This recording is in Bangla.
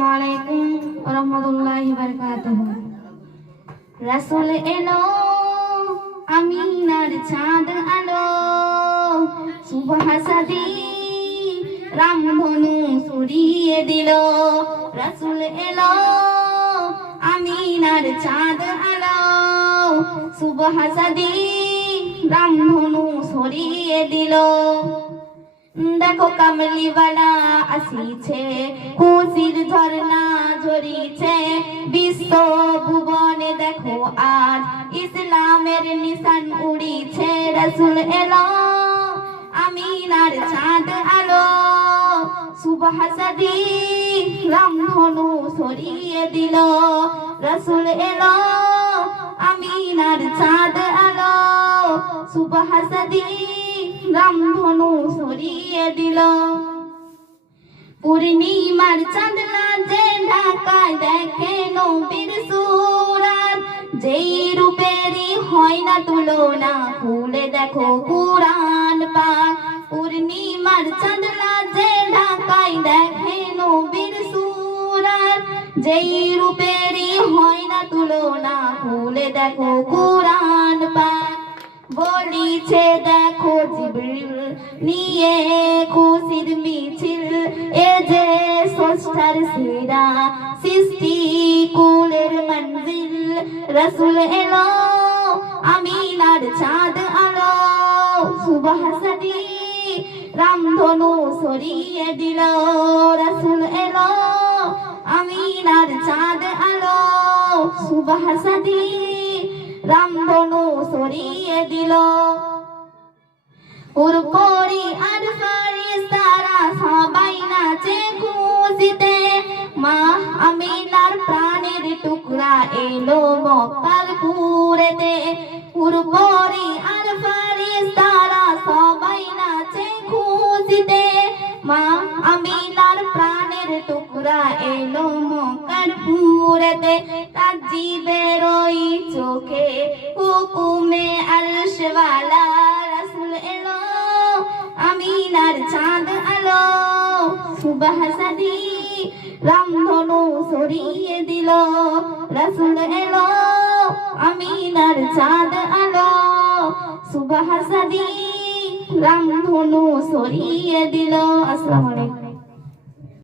আসসালামু আলাইকুম ওয়া রাহমাতুল্লাহি ওয়া বারাকাতুহু। রাসূল এলো আমিনার চাঁদ আলো, সুবহাসাদি রামধনু ছড়িয়ে দিল। রাসূল এলো আমিনার চাঁদ আলো, সুবহাসাদি রামধনু ছড়িয়ে দিল। দেখো কামলিওয়ালা আসিছে, খুশির ঝর্ণা ঝরিছে, বিশ্ব ভুবনে দেখো আজ ইসলামের নিশান উড়িছে। রাসূল এলো আমিনার চাঁদ আলো, সুবহাসাদি রামধনু ছড়িয়ে দিল। রাসূল এলো আমিনার চাঁদ আলো, সুবহাসাদি রামধনু ছড়িয়ে দিল। পূর্ণিমার চাঁদ লাজে ঢাকায় দেখে নবীর সুরাত, যেই রূপেরই হয় না তুলনা, খুলে দেখো কুরআন পাক। পূর্ণিমার চাঁদ লাজে ঢাকায় দেখে নবীর সুরাত, যেই রূপেরই হয় না তুলনা, খুলে দেখো কুরআন পাক। বলিছে দেখো জিবরিল নিয়ে খুশির মিছিল, এ যে স্রষ্টার সেরা সৃষ্টি কুলের মঞ্জিল। রাসূল এলো আমিনার চাঁদ আলো, সুবহাসাদি রামধনু ছড়িয়ে দিল। রাসূল এলো আমিনার চাঁদ আলো, সুবহাসাদি রামধনু ছড়িয়ে দিল। পুরপরি আর ফারিস্তারা সবাই নাচে খুশিতে, মা আমিনার প্রাণের টুকরা এলো মক্কার পুরেতে। পুরপরি আর ফারিস্তারা সবাই নাচে খুশিতে, মা আমিনার প্রাণের টুকরা এলো মক্কার পুরেতে। তাজিবের ওই চোখে হুকুমে আরশওয়ালা, রাসূল এলো আমিনার চাঁদ আলো, সুবহাসাদি রামধনু ছড়িয়ে দিল। রাসূল এলো আমিনার চাঁদ আলো, সুবহাসাদি রামধনু ছড়িয়ে দিল। আসসালামু আলাইকুম।